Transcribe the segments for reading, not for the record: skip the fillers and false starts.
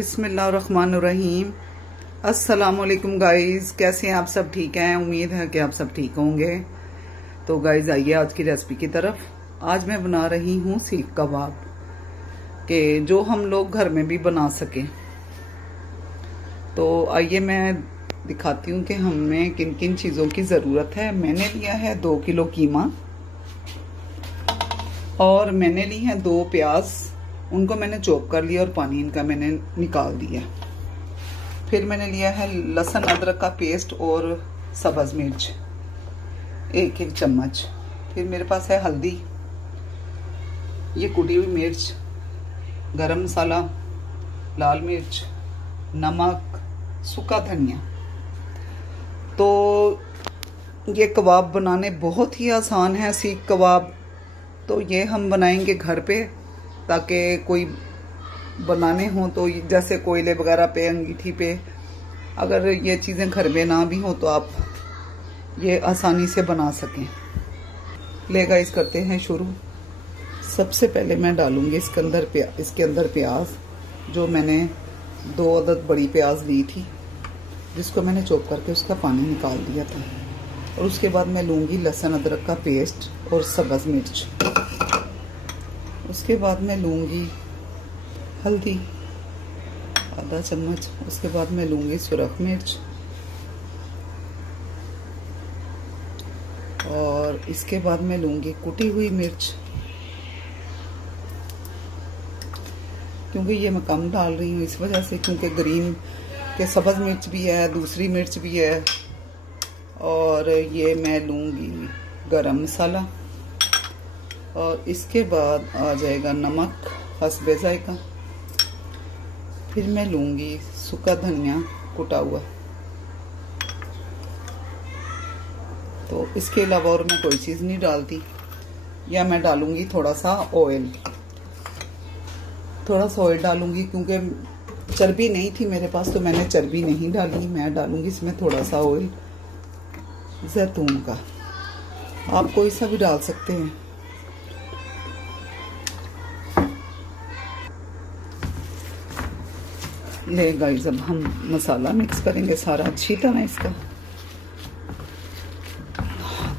बिस्मिल्लाहिर्रहमानिर्रहीम। अस्सलामुअलैकुम गाइस, कैसे हैं आप सब? ठीक हैं, उम्मीद है कि आप सब ठीक होंगे। तो गाइस आइए आज की रेसिपी की तरफ। आज मैं बना रही हूँ सीख कबाब के जो हम लोग घर में भी बना सकें। तो आइए मैं दिखाती हूँ कि हमें किन किन चीज़ों की ज़रूरत है। मैंने लिया है 2 किलो कीमा और मैंने ली है 2 प्याज। उनको मैंने चॉप कर लिया और पानी इनका मैंने निकाल दिया। फिर मैंने लिया है लहसुन अदरक का पेस्ट और सब्ज़ मिर्च 1-1 चम्मच। फिर मेरे पास है हल्दी, ये कुटी हुई मिर्च, गरम मसाला, लाल मिर्च, नमक, सूखा धनिया। तो ये कबाब बनाने बहुत ही आसान है, सीख कबाब। तो ये हम बनाएंगे घर पे, ताकि कोई बनाने हो तो जैसे कोयले वगैरह पे, अंगीठी पे, अगर ये चीज़ें घर में ना भी हो तो आप ये आसानी से बना सकें। ले गाइस करते हैं शुरू। सबसे पहले मैं डालूंगी इसके अंदर प्याज, जो मैंने 2 अदद बड़ी प्याज ली थी, जिसको मैंने चॉप करके उसका पानी निकाल दिया था। और उसके बाद मैं लूँगी लहसुन अदरक का पेस्ट और सब्ज़ मिर्च। उसके बाद मैं लूँगी हल्दी आधा चम्मच। उसके बाद मैं लूँगी सुरख मिर्च और इसके बाद मैं लूँगी कुटी हुई मिर्च, क्योंकि ये मैं कम डाल रही हूँ इस वजह से, क्योंकि ग्रीन के सब्ज़ मिर्च भी है, दूसरी मिर्च भी है। और ये मैं लूँगी गरम मसाला और इसके बाद आ जाएगा नमक हस्बे जायका। फिर मैं लूँगी सूखा धनिया कुटा हुआ। तो इसके अलावा और मैं कोई चीज़ नहीं डालती। या मैं डालूँगी थोड़ा सा ऑयल डालूँगी, क्योंकि चर्बी नहीं थी मेरे पास तो मैंने चर्बी नहीं डाली। मैं डालूँगी इसमें थोड़ा सा ऑयल जैतून का, आप कोई सा भी डाल सकते हैं। ले गाइस अब हम मसाला मिक्स करेंगे सारा अच्छी तरह इसका।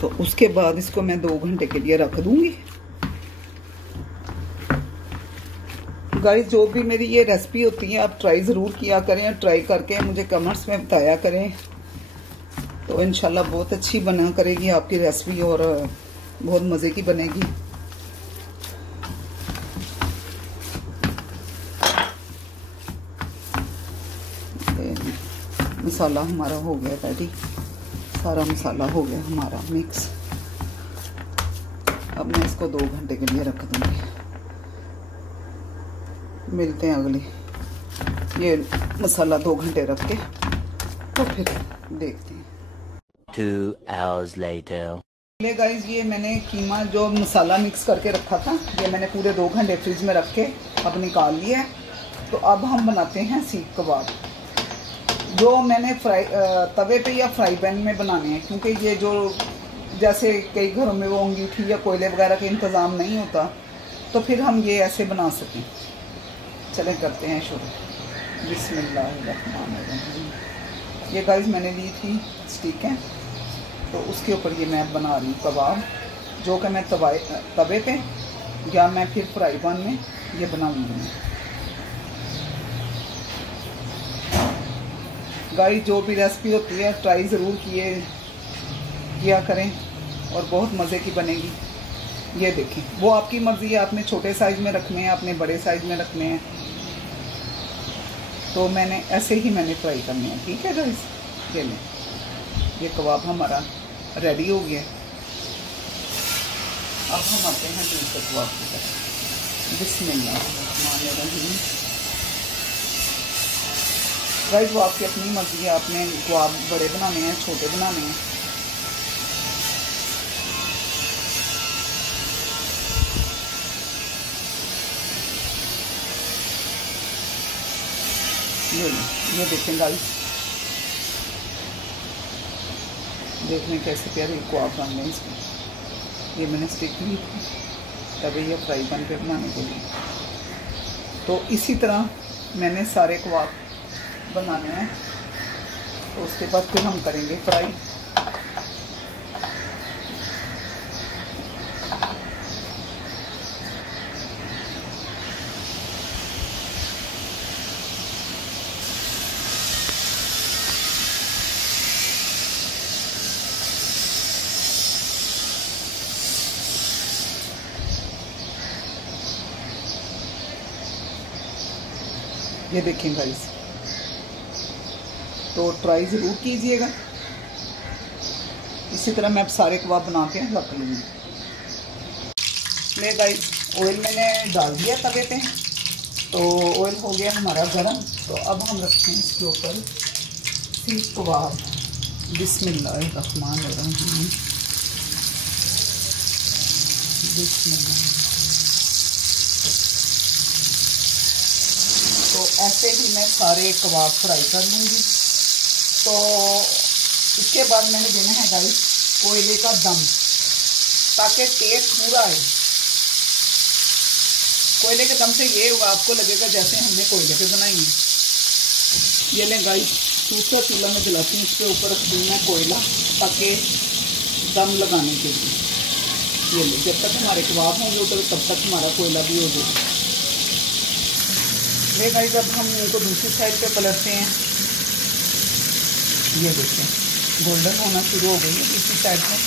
तो उसके बाद इसको मैं 2 घंटे के लिए रख दूंगी। गाइस जो भी मेरी ये रेसिपी होती है आप ट्राई ज़रूर किया करें, और ट्राई करके मुझे कमेंट्स में बताया करें। तो इंशाल्लाह बहुत अच्छी बना करेगी आपकी रेसिपी और बहुत मज़े की बनेगी। मसाला हमारा हो गया रेडी, सारा मसाला हो गया हमारा मिक्स। अब मैं इसको 2 घंटे के लिए रख दूंगी। मिलते हैं अगली, ये मसाला 2 घंटे रख के तो फिर देखते हैं। 2 hours later. ले गाइस ये मैंने कीमा जो मसाला मिक्स करके रखा था, ये मैंने पूरे 2 घंटे फ्रिज में रख के अब निकाल लिया है। तो अब हम बनाते हैं सीख कबाब, जो मैंने तवे पे या फ्राई पैन में बनाने हैं, क्योंकि ये जो जैसे कई घरों में वो अंगीठी या कोयले वगैरह का इंतज़ाम नहीं होता, तो फिर हम ये ऐसे बना सकें। चलें करते हैं शुरू। बिस्मिल्लाहिर्रहमानिर्रहीम। ये गाइस मैंने ली थी स्टिक है, तो उसके ऊपर ये मैं बना रही हूँ कबाब, जो कि मैं तवे पे या मैं फिर फ्राई पैन में ये बनाऊँगी। गाइस जो भी रेसिपी होती है ट्राई ज़रूर किया करें और बहुत मज़े की बनेगी। ये देखें, वो आपकी मर्ज़ी है, आपने छोटे साइज़ में रखने हैं, आपने बड़े साइज़ में रखने हैं। तो मैंने ऐसे ही फ्राई करने हैं, ठीक है गाइस। ये लें, ये कबाब हमारा रेडी हो गया। अब हम आते हैं दूसरे कबाब की तरफ। बिस्मिल्लाहिर्रहमानिर्रहीम। गाइस वो आपकी अपनी मर्जी है, आपने कबाब बड़े बनाने हैं छोटे बनाने हैं। ये देखें गाइस, देखने कैसे प्यारे कबाब बन रहे हैं इसमें। ये मैंने स्टिक ली थी तभी ये फ्राई पैन पे बनाने के लिए। तो इसी तरह मैंने सारे कबाब बनाने हैं, तो उसके बाद फिर हम करेंगे फ्राई। ये देखें गाइस, तो ट्राई ज़रूर कीजिएगा। इसी तरह मैं अब सारे कबाब बना के रख लूँगी। ले गाइस, ऑयल मैंने डाल दिया तवे पे, तो ऑयल हो गया हमारा गरम। तो अब हम रखते हैं इसके ऊपर सीख कबाब। बिस्मिल्लाहिर्रहमानिर्रहीम। बिस्मिल्लाह। तो ऐसे ही मैं सारे कबाब फ्राई कर लूँगी। तो इसके बाद मैंने देना है गाइस कोयले का दम, ताकि टेस्ट पूरा आए। कोयले के दम से ये होगा, आपको लगेगा जैसे हमने कोयले पे बनाई है। ये लें गाइस, दूसरा चूल्हा में जलाती हूँ, इसके ऊपर रख दूँ मैं कोयला, ताकि दम लगाने के लिए। ये ले, जब तक हमारे कबाब होंगे उधर तब तक हमारा कोयला भी हो जाएगा। ये गाइस, अब हम इनको दूसरी साइड पे पलटते हैं। ये देखिए गोल्डन होना शुरू हो गई है दूसरी साइड में।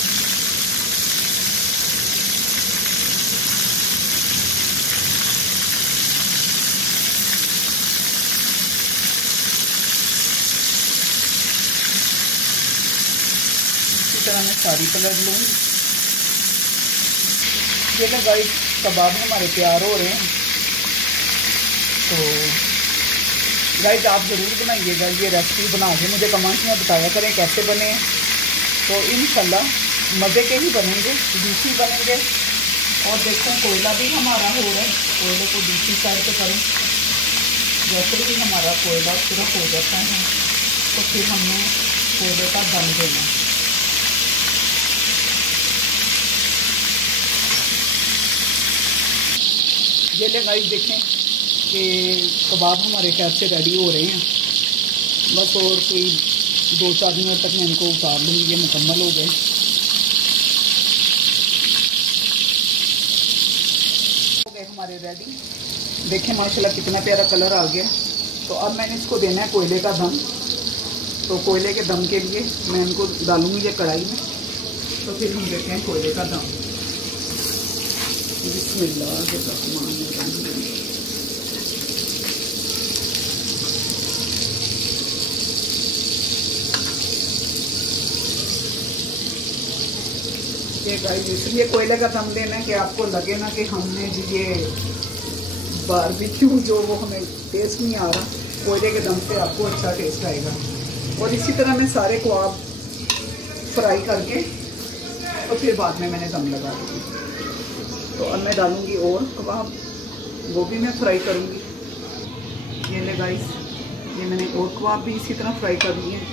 इसी तरह मैं सारी पलट लूँगी। ये ना गाइस, कबाब हमारे तैयार हो रहे हैं। तो गाइस, आप ज़रूर बनाइएगा ये रेसिपी, बना के मुझे कमेंट्स में बताया करें कैसे बने। तो इंशाल्लाह मज़े के ही बनेंगे, जूसी बनेंगे। और देखो कोयला भी हमारा हो रहा है, कोयले को दूसरी साइड पे करें। जैसे भी हमारा कोयला पूरा हो जाता है, तो फिर हमने कोयले का दम देना। ये ले गाइस, देखें कि कबाब हमारे कैसे रेडी हो रहे हैं। बस और कोई 2-4 मिनट तक मैं इनको उतार लूँगी, ये मुकम्मल हो गए। हो गए हमारे रेडी। देखें माशाल्लाह कितना प्यारा कलर आ गया। तो अब मैंने इसको देना है कोयले का दम। तो कोयले के दम के लिए मैं इनको डालूँगी ये कढ़ाई में। तो फिर हम देते हैं कोयले का दम। बिस्मिल्लाहिर्रहमानिर्रहीम। ये गाइस, इसलिए कोयले का दम लेना है कि आपको लगे ना कि हमने ये बारबेक्यू जो वो हमें टेस्ट नहीं आ रहा, कोयले के दम से आपको अच्छा टेस्ट आएगा। और इसी तरह मैं सारे कबाब फ्राई करके और फिर बाद में मैंने दम लगा दूँगी। तो अब मैं डालूँगी और कबाब, वो भी मैं फ्राई करूँगी। ये ले गाइस, ये मैंने और कबाब भी इसी तरह फ्राई कर लिए हैं।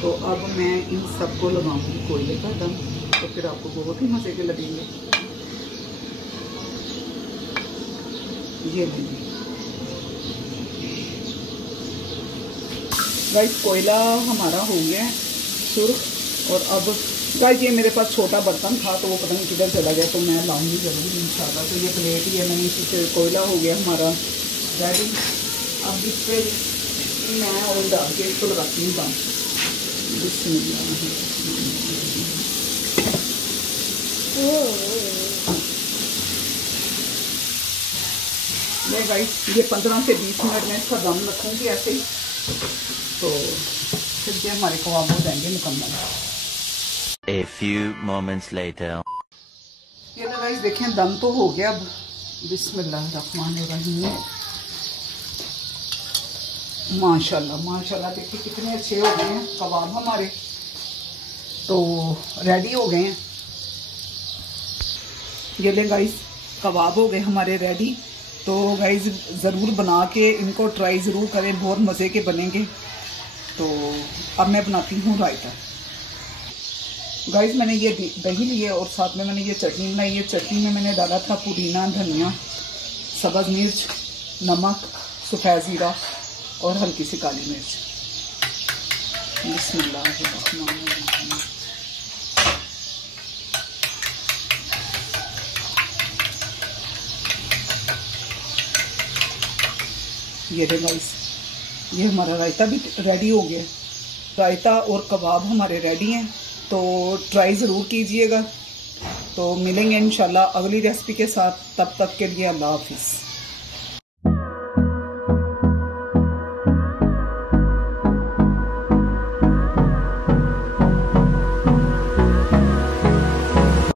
तो अब मैं इन सबको लगाऊंगी कोयले का दम, तो फिर आपको बहुत ही मज़े के लगेंगे। ये लीजिए गाइस, कोयला हमारा हो गया है सुर्ख। और अब गाइस, ये मेरे पास छोटा बर्तन था, तो वो पता नहीं किधर चला गया, तो मैं लाऊंगी ज़रूर इंशाल्लाह। तो ये प्लेट ही है, मैंने इसी से कोयला हो गया हमारा रेडी। अब इस पर मैं ऑयल डाल के इसको लगाती हूँ दम। मैं गाइस, ये 15 से 20 मिनट में इसका दम रखूँगी ऐसे ही। तो फिर ये हमारे कबाब हो जाएंगे मुकम्मल। A few moments later. ये तो गाइस देखें दम तो हो गया। अब बिस्मिल्लाहिर्रहमानिर्रहीम। माशाल्लाह माशाल्लाह, देखिए कितने अच्छे हो गए हैं कबाब हमारे। तो रेडी हो गए हैं। ये ले गाइस, कबाब हो गए हमारे रेडी। तो गाइस ज़रूर बना के इनको ट्राई ज़रूर करें, बहुत मज़े के बनेंगे। तो अब मैं बनाती हूँ रायता। गाइस, मैंने ये दही लिए और साथ में मैंने ये चटनी बनाई। ये चटनी में मैंने डाला था पुदीना, धनिया, सब्ज़ मिर्च, नमक सफ़ेद ज़ीरा और हल्की सी काली मिर्च। बिस्मिल्लाहिर्रहमानिर्रहीम। ये दे गाइस, ये हमारा रायता भी रेडी हो गया। रायता और कबाब हमारे रेडी हैं, तो ट्राई ज़रूर कीजिएगा। तो मिलेंगे इंशाल्लाह अगली रेसिपी के साथ, तब तक के लिए अल्लाह हाफिज़।